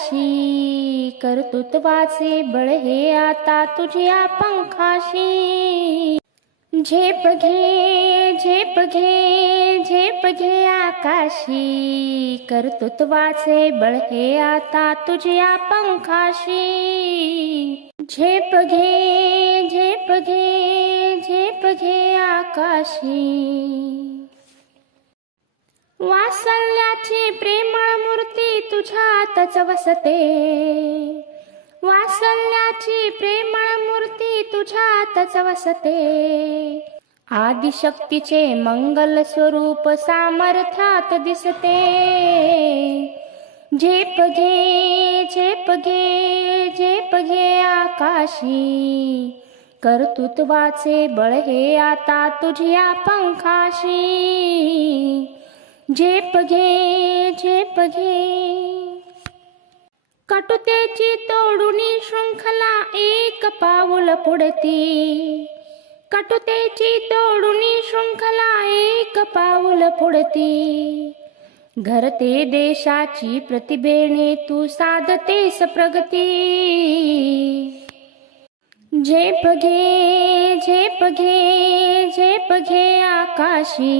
आकाशी, कर्तृत्वाचे बळ हे आता तुझ्या पंखाशी. झेप घे झेप घे झेप घे आकाशी, कर्तृत्वाचे बळ हे आता तुझ्या पंखाशी. झेप घे झेप घे झेप घे आकाशी. वात्सल्याची प्रेमळ मूर्ती तुझ्यातच वसते, वात्सल्याची प्रेमळ मूर्ती तुझ्यातच वसते. आदिशक्तीचे मंगल स्वरूप सामर्थ्यात दिसते. झेप घे झेप घे झेप घे आकाशी, कर्तृत्वाचे बळ हे आता तुझ्या पंखाशी. झेप घे झेप घे. कटुतेची तोडुनी शृंखला एक पाऊल पुढती, कटुतेची तोडुनी शृंखला एक पाऊल पुढती. घरते देशाची प्रतिभेने तू साधतेस प्रगती. झेप घे झेप घे झेप घे आकाशी,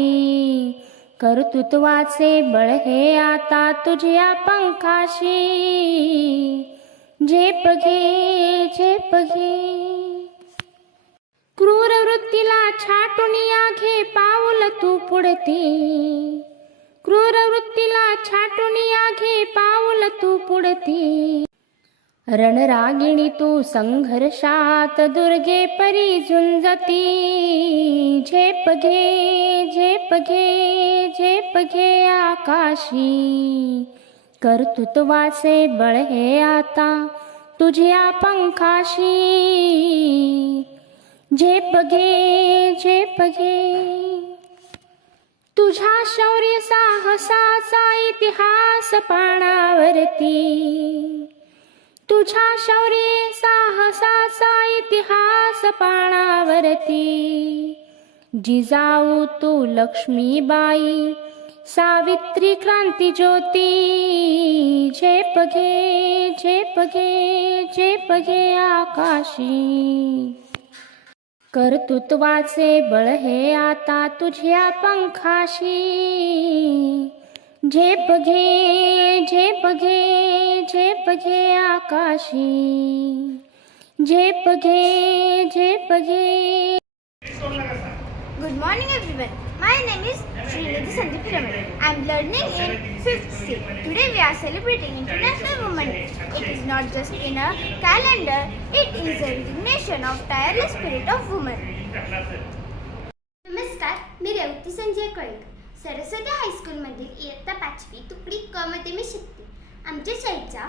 कर्तृत्वाचे बळ हे आता तुझ्या पंखाशी. झेप घे झेप घे. क्रूर वृत्तीला छाटून घे पाऊल तू पुढती, क्रूर वृत्तीला छाटून घे पाऊल तू पुढती. रणरागिणी तू संघर्षात दुर्गे परी झुंजती. झेप घे झेप घे झेप घे आकाशी, कर्तृत्वाचे बळ हे आता तुझ्या पंखाशी. झेप घे झेप घे. तुझ्या शौर्य साहसाचा इतिहास पानावरती, तुझ्या शौर्य साहसाचा इतिहास पानावरती. जिजाऊ तू लक्ष्मीबाई, सावित्री क्रांती ज्योती. झेप घे झेप घे झेप घे आकाशी, कर्तृत्वाचे बळ हे आता तुझ्या पंखाशी. झेप घे झेप घे झेप घे आकाशी. झेप घे झेप घे. Good morning everyone. My name is Srinidhi Sandeep Ramani. I am learning in 5th C. Today we are celebrating International Women Day. It is not just in a calendar, it is a recognition of tireless spirit of women. नमस्कार, मी रेवती संजय कळक, सरस्वती हायस्कूलमधील इयत्ता 5वी तुकडी क मध्ये मी शिकते. आमच्या शाळेच्या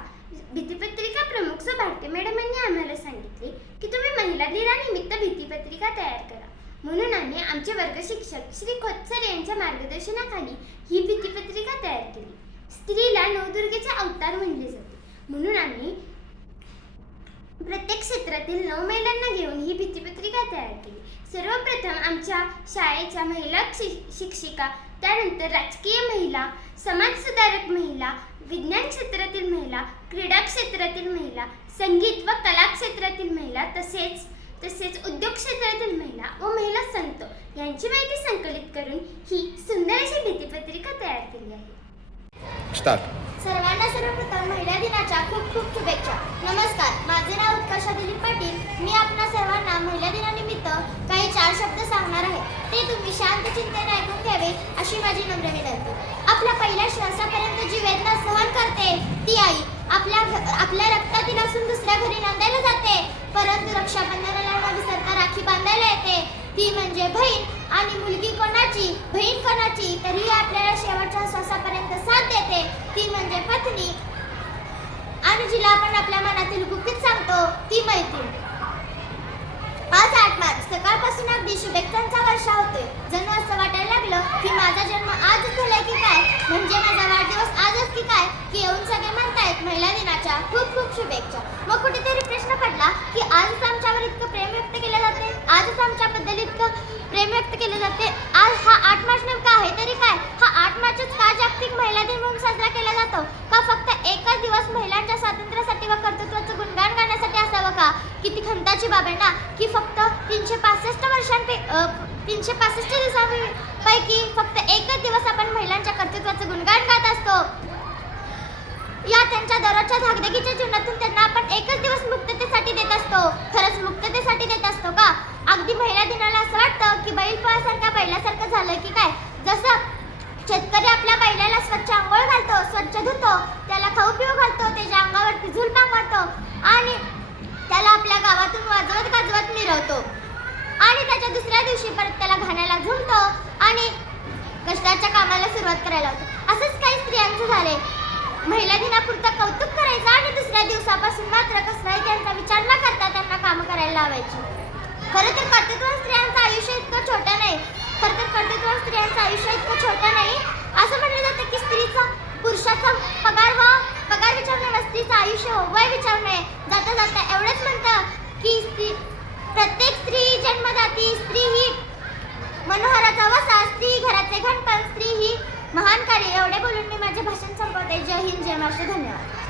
भीतीपत्रिका प्रमुख so Bharti मॅडमांनी आम्हाला सांगितले की तुम्ही महिला दिनानिमित्त भीतीपत्रिका तयार करा. म्हणून आम्ही आमचे वर्ग शिक्षक श्री खोतसर यांच्या मार्गदर्शनाखाली ही भीतीपत्रिका तयार केली. स्त्रीला नवदुर्गेचा अवतार म्हणले जाते, म्हणून आम्ही प्रत्येक क्षेत्रातील 9 महिलांना घेऊन ही भीतीपत्रिका तयार केली. सर्वप्रथम आमच्या शाळेच्या महिला शिक्षिका, त्यानंतर राजकीय महिला, समाजसुधारक महिला, विज्ञान क्षेत्रातील महिला, क्रीडा क्षेत्रातील महिला, संगीत व कला क्षेत्रातील महिला, तसेच उद्योग क्षेत्रातील महिला व महिला संत यांची माहिती संकलित करून ही सुंदर अशी भीतीपत्रिका तयार केली आहे. सर्वांना सर्वप्रथम महिला दिनाच्या खूप खूप शुभेच्छा. नमस्कार, माझे नाव उत्कर्षा दिलीप पाटील. मी आपणा सर्वांना महिला दिनानिमित्त काही 4 शब्द सांगणार आहे. ते तुम्ही शांत चिंतेने ऐकून घ्यावे अशी माझी नम्र विनंती. आपल्या पहिल्या श्वासापर्यंत जी वेदना सहन करते ती आई आपल्या रक्तातील असून दुसऱ्या घरी नांदायला जाते, परंतु रक्षाबंधनाला न विसरता राखी बांधायला येते. ती म्हणजे बहीण. आणि मुलगी कोणाची, बहीण कोणाची, तरीही आपल्याला शेवटच्या श्वासापर्यंत साथ देते, ती म्हणजे पत्नी. आणि जिला आपण आपल्या मनातील गुपित सांगतो ती मैत्रीण. आज 8 मार्च, सकाळपासून अगदी शुभेच्छांचा वर्षा होतोय. जणू असं वाटायला लागलं की माझा जन्म आजच झालाय की काय, म्हणजे माझा वाढदिवस आजच की काय, की येऊन सगळे म्हणतायत महिला दिनाच्या खूप खूप शुभेच्छा. मग कुठेतरी प्रश्न पडला की आजच आमच्यावर इतकं प्रेम व्यक्त केलं जाते, आजच आमच्याबद्दल इतकं प्रेम व्यक्त केले जाते. आज हा 8 मार्च नेमका आहे तरी काय? हा 8 मार्चच का जागतिक महिला दिन म्हणून साजरा केला जातो? का फक्त एकच दिवस महिलांच्या 365 दिवसांपैकी फक्त एकच दिवस आपण महिलांच्या कर्तृत्वाचं गुणगान गात असतो. या त्यांच्या दररोजच्या धाकधकीच्या जीवनातून त्यांना आपण एकच दिवस मुक्ततेसाठी देत असतो. खरंच मुक्ततेसाठी देत असतो का? अगदी महिला दिनाला असं वाटतं की बैलपोळ्यासारख्या बैलासारखं झालं की काय. जसं शेतकरी आपल्या बैलाला स्वच्छ आंघोळ घालतो, स्वच्छ धुतो, त्याला खाऊ पिऊ घालतो, त्याच्या अंगावरती झूल पांघरतो आणि त्याला आपल्या गावातून वाजवत गाजवत मिरवतो आणि त्याच्या दुसऱ्या दिवशी परत त्याला घाण्याला झुलतो आणि कष्टाच्या कामाला सुरुवात करायला होतो. असंच काही स्त्रियांचं झाले. महिला दिनापुरतं कौतुक करायचं आणि दुसऱ्या दिवसापासून मात्र कसलाही त्यांचा विचार न करता त्यांना कामं करायला लावायची. खरं तर कर्तृत्ववान स्त्रियांचं आयुष्य इतकं छोटं नाही. असं म्हटलं जातं की स्त्रीचा पुरुषाचा पगार विचारू नये, स्त्रीचं आयुष्य वय विचारू नये. जाता जाता एवढंच म्हणतं की प्रत्येक स्त्री जन्मदाती, स्त्री ही मनोहराचा वसा, स्त्री घराचे घंटन, स्त्री ही महान कार्य. एवढे बोलून मी माझे भाषण संपवते. जय हिंद, जय महाराष्ट्र. धन्यवाद.